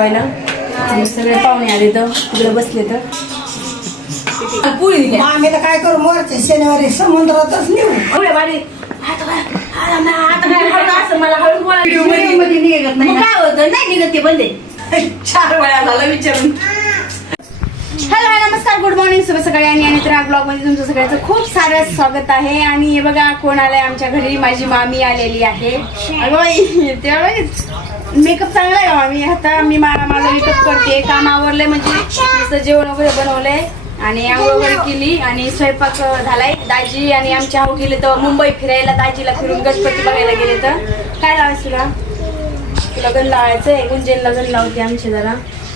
जेवायला. सगळे पाहुणे आले तर तिकडे बसले तर. पुरी दिली आम्ही तर काय करू? मोरच्या शनिवारी समुद्रातच नेऊ. एवढ्या बारी. आता काय आता ना, आता काय हळू असं मला हळू बोला Video मध्ये निघत नाही मग ना. काय होतं? नाही निघत ते बंदे. चार वेळा झालं विचारून. हॅलो नमस्कार. गुड मॉर्निंग शुभ सकाळी. आणि आणि तर ब्लॉगमध्ये तुमचं सगळ्यांचं खूप सारं स्वागत आहे. आणि हे बघा कोण आलंय आमच्या घरी? माझी मामी आलेली आहे. तेव्हा मेकअप चांगला आहे मामी आता मी मा- माझा मेकअप करते. काम आवरलंय म्हणजे. नुसतं जेवण वगैरे बनवलंय. आणि आंघोळ वगैरे केली. आणि स्वयंपाक झालाय. दाजी आणि आमच्या आऊ गेले तर मुंबई फिरायला. दाजीला फिरून गणपती बघायला गेले तर. काय लावायचं तुला? लग्न लावायचंय. गुंजेन लग्न लावते आमचे जरा.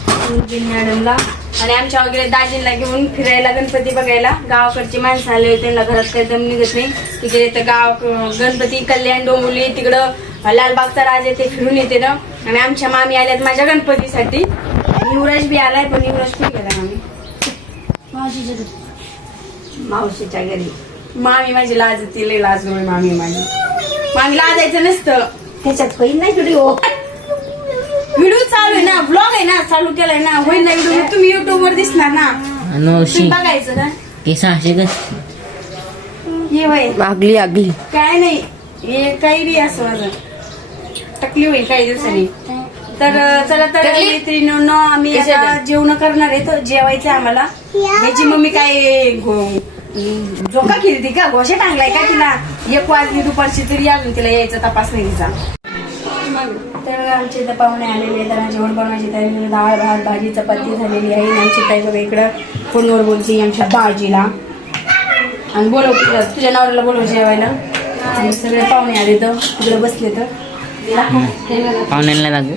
गुंजेन मॅडमला. आणि आमच्या वगैरे दाजींना घेऊन फिरायला गणपती बघायला. गावाकडची माणसं आले होते. त्यांना घरात काही दम निघत नाही. तिकडे तर गाव गणपती कल्याण डोंबिवली तिकडं लालबागचा राज येते फिरून येते ना. आणि आमच्या मामी आल्यात माझ्या गणपतीसाठी. युवराज बी आलाय पण युवराज कुठे गेला मामी? मावशीच्या घरी. मामी माझी लाज येते लय लाज डोळे मामी माझी. मामी लाजायचं नसतं. त्याच्यात पहिली नाही व्हिडिओ व्हिडिओ चालू आहे ना ब्लॉग आहे ना चालू केलाय ना. होईल ना व्हिडिओ तुम्ही युट्यूब वर दिसणार ना. तुम्ही बघायचं ना. सहाशे ग ये वय आगली आगली. काय नाही हे काही बी असं माझं. टकली होईल काही दिवसांनी. तर चला तर मैत्रिणींनो आम्ही आता जेवण करणार आहे तर जेवायचं आम्हाला. याची मम्मी काय झोका खेळती का? घोषा टांगलाय का तिला? एक वाजली दुपारची तरी अजून तिला यायचा तपास नाही तिचा तर आमचे इथं पाहुणे आलेले त्यांना जेवण बनवायची तयारी डाळ भात भाजी चपाती झालेली आहे. आमची ताई बघा इकडं फोनवर बोलते आमच्या बाजीला आणि बोलव तुझ्या नवऱ्याला बोलव जेवायला. सगळे पाहुणे आले तर तिकडे बसले तर. पाहुण्यांना लागू.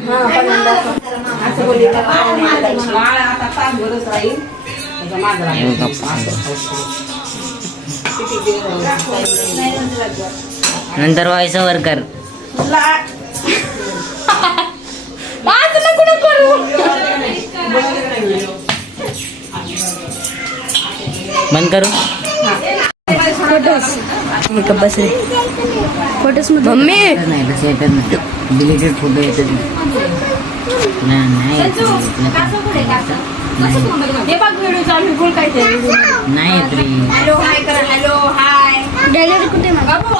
दाखव. नंतर व्हॉइस ओव्हर कर. ना. करू? बंद करू मेकअप बसले? Photos mummy! नाही तसं येतच नाही डिलीटेड फोटो नाही. नाही येत, हे नाही रे. हॅलो हाय करा. हॅलो हाय कुठे बाबू!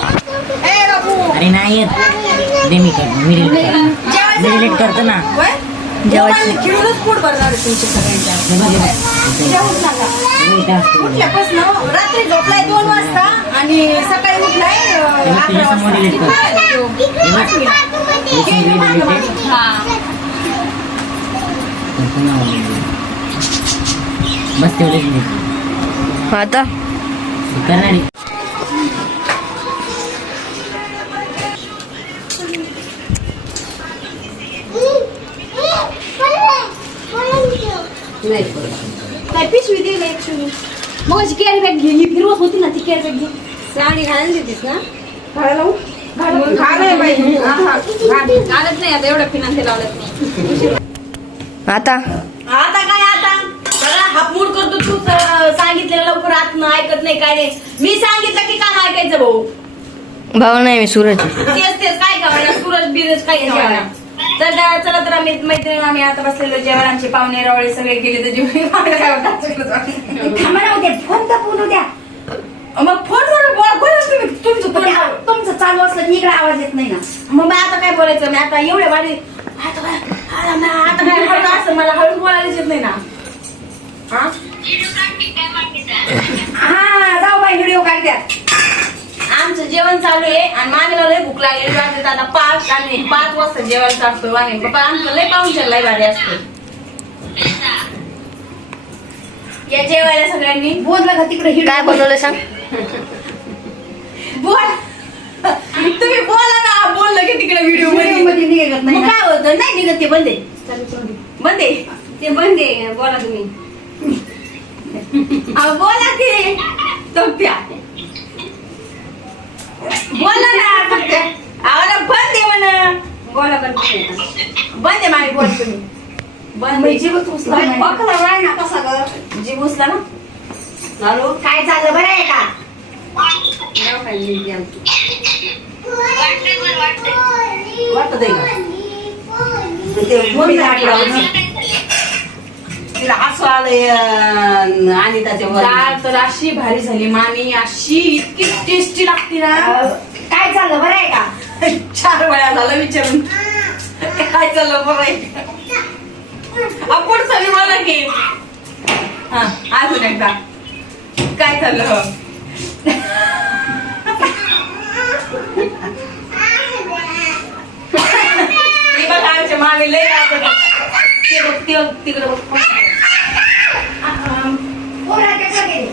ए बाबू! अरे नाही येत. दे मी कर मी डिलीट करतो ना? जेवायचं. खेळूनच पोट भरणार सगळ्यांच्या. उठल्यापासून रात्री झोपलाय दोन वाजता आणि सकाळी उठलाय अकरा. वाजता. बस तेवढेच. आता हे कर ना delete. काय पिशवी दे ना एक शिवी. मग अशी कॅरी बॅग घे ही फिरवत होती ना ती कॅरी बॅग घे साडी घालून देतेस ना? घाला लावू. घालत नाही आता एवढं पिना ते लावलंच नाही आता? आता काय आता? सगळा हापमूड करतो तू. स- सांगितलेलं लवकर आत न ऐकत नाही काय नाही. मी सांगितलं की काम ऐकायचं भाऊ. भाऊ नाही मी सूरज. तेच तेच. काय करायला सूरज बिरज काय जेवायला तर चला तर आम्ही मैत्रिणी आम्ही आता बसलेलो जेवण आमचे पाहुणे रावळे सगळे गेले तर जेवण फोन तर फोन द्या मग फोनवर तुमचं फोन तुमचं चालू असलं इकडे आवाज येत नाही ना. मग मी आता काय बोलायचं? मी आता एवढ्या वाढी आता काय काय असं मला हळू बोलायलाच येत नाही ना हा हा जाऊ बाई व्हिडिओ काढत्या आमचं जेवण चालू आहे आणि मागेला लय भूक लागलेली वाटत. आता पाच आणि पाच वाजता जेवण चालतो मागे पप्पा आमचं लय पाहुणच्या लय भारी असतो. या जेवायला सगळ्यांनी. बोलला का तिकडे काय बनवलं सांग. बोल. तुम्ही बोला ना बोललं की तिकडे व्हिडिओमध्ये. मध्ये निघत नाही. काय होतं? नाही निघत ते बंद बंद ते बंद आहे. बोला तुम्ही. बोला की. तप्प्या बोला ना बंद आहे म्हणा. बोला बंद. बंद मागे बोल तुम्ही. बंद आहे. जीवच उचला. पकडा ना कसा ग? जीव उचला ना. हॅलो काय झालं? बरं आहे का? नाव काय लिहिली आमची? वाटत आहे का? ते बोल ना. तिला हसू आलंय अं, अनिताच्या वर डाळ तर अशी भारी झाली मामी. अशी इतकी टेस्टी लागते ना. चाललं बरं आहे का? चार वेळा झालं विचारून. काय चाललं बरं आहे? का? आपण सगळी मला घे? हा अजून एकदा. काय चाललं बघा आमच्या मामी लय तिकडे बघ. पोराच्या कडे.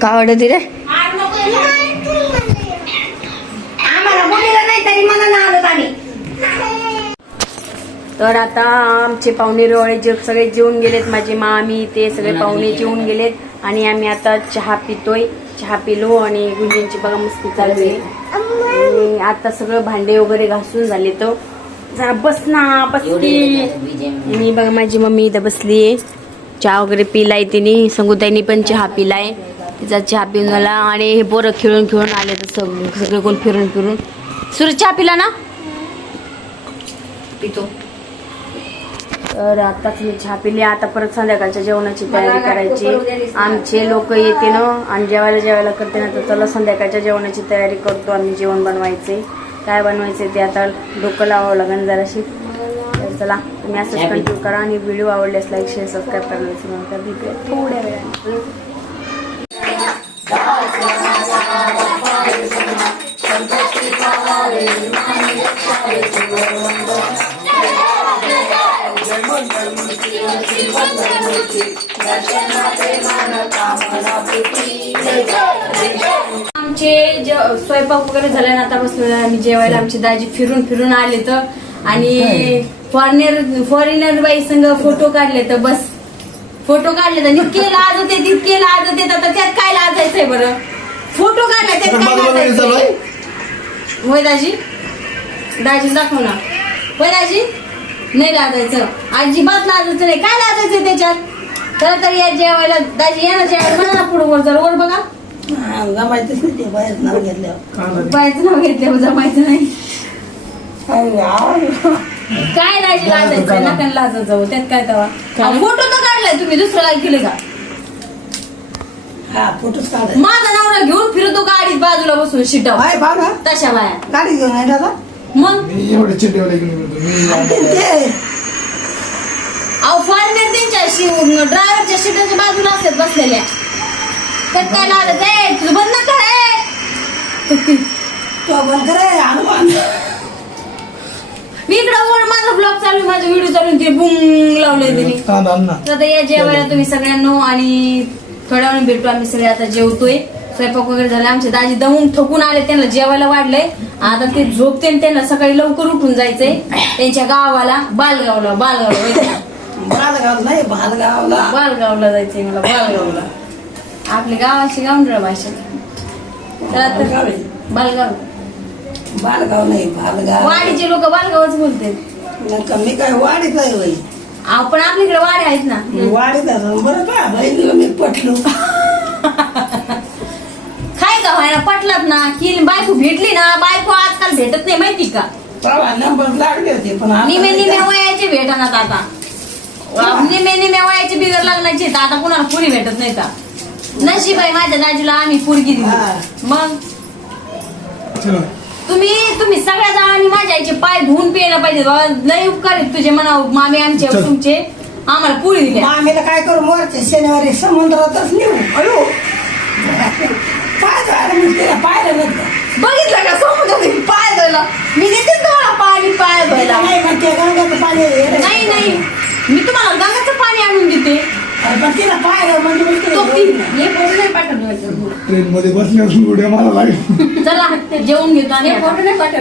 काय नाही तरी मला ना आलं आम्ही तर आता आमचे पाहुणे रोळे जे सगळे जेवून गेलेत माझे मामी ते सगळे पाहुणे जेवून गेलेत. आणि आम्ही आता चहा पितोय. चहा पिलो आणि गुंजींची बघा मस्ती चालू आहे. आणि आता सगळं भांडे वगैरे घासून झाले तर जरा बस ना बसली आणि बघा माझी मम्मी इथं बसली आहे चहा वगैरे पिलाय तिने. संगुताईनी पण चहा पिलाय. तिचा चहा पिऊन झाला. आणि हे पोरं खेळून खेळून आले तर सगळे सगळे कोण फिरून फिरून. सूर्य चहा पिला ना? पितो. तर आताच मी चहा पिली. आता परत संध्याकाळच्या जेवणाची तयारी करायची. आमचे लोक येते ना आणि जेवायला जेवायला करते ना तर चला संध्याकाळच्या जेवणाची तयारी करतो. आम्ही जेवण बनवायचे. काय बनवायचे ते आता डोकं लावावं लागेल जराशी. तर चला तुम्ही असंच कंटिन्यू करा आणि व्हिडिओ आवडल्यास लाईक शेअर सबस्क्राईब करायला विसरू नका. भेटूया थोड्या वेळाने. आमचे जे स्वयंपाक वगैरे झाला ना आता बसलेला आम्ही जेवायला. आमची दाजी फिरून फिरून आले तर. आणि फॉरेनर फॉरेनर बाई संग फोटो काढले तर बस. फोटो काढले तर इतके लाज होते तितके लाज होते. तर त्यात काय लाजायचंय बरं? फोटो काढला त्यात काय लाजायचंय? होय दाजी? दाजी दाखव ना. होय दाजी? नाही लाजायचं. अजिबात लाजायचं नाही. काय लाजायचं त्याच्यात? तर तर या जेवायला दाजी या ना जेवायला. बघा ना पुढे वर जरा वर बघा. जमायचंच नाही ते. बाहेर नाव घेतल्यावर. बायचं नाव घेतलं जमायचं नाही. काय दाजी लाजायचं नका लाजत जाऊ त्यात काय तवा? फोटो तर काढलाय तुम्ही. दुसरा केले का? हा फोटोच काढाय माझा नवरा घेऊन फिरतो गाडीत बाजूला बसून शिटाव तशा बाया. गाडी घेऊन आहे दादा. मग? मी एवढे मी ते. अहो फॉरेनर त्यांच्या ड्रायव्हरच्या सीटाच्या बाजूला असतात बसलेल्या. त्यात काय लागत आहे? तुझं बंद तो करे हनुमान. मी इकडं वर माझा ब्लॉग चालू आहे, माझा व्हिडिओ चालू आहे, ते बुंग लावलंय त्यांनी. तांद आण ना. तर आता या जेवायला तुम्ही सगळ्यांनो आणि थोड्या वेळाने भेटू आम्ही सगळे. आता जेवतोय. स्वयंपाक वगैरे झाला. आमचे दाजी दमून थकून आले. त्यांना जेवायला वाढलंय. आता ते झोपते आणि त्यांना सकाळी लवकर उठून जायचंय. त्यांच्या गावाला बालगावला बालगावला? बालगाव नाही बालगावला. बालगावला जायचंय मला बालगावला. आपल्या गावाची गावंडळ भाषा. तर बालगाव आहे. बालगाव. बालगाव नाही बालगाव. वाडीचे लोक बालगावच बोलते नका मी काय वाडीत आहे बाई आपण आपल्याकडे वाडे आहेत ना. आहे. बरं बहिणीला मी पटलो. काय का व्हायला पटलात ना? की बायको भेटली ना बायको आजकाल भेटत नाही माहिती का? तेव्हा नंबर लागले होते पण आता निमे? वयाचे भेटणार आता. निमे निमे वयाचे बिगर लग्नाचे तर आता कुणाला पुरी भेटत नाही का? नशीब आहे माझ्या दाजीला आम्ही पुरगी हा. दिली मग? चलो. तुम्ही तुम्ही सगळ्या जावांनी माझ्या आईचे पाय धुवून प्यायला पाहिजे बाबा. लय उपकार आहेत तुझे म्हणा मामे आमचे चल. तुमचे. आम्हाला पुरी दिल्या. मामीला काय करू? मोरच्या शनिवारी समुद्रातच नेऊ. अयो काय झालं? मी तिला पाहिलं नव्हतं. बघितलं का? समुद्रात पाय धुयला मी देते तुम्हाला पाणी पाय धुयला नाही मग ते गंगाचं पाणी आहे. नाही नाही. मी तुम्हाला गंगाचं पाणी आणून देते. ट्रेन मध्ये बसल्यावर उड्या मला लागेल. चला ते जेवून घेतो आणि फोटो नाही पाठवलं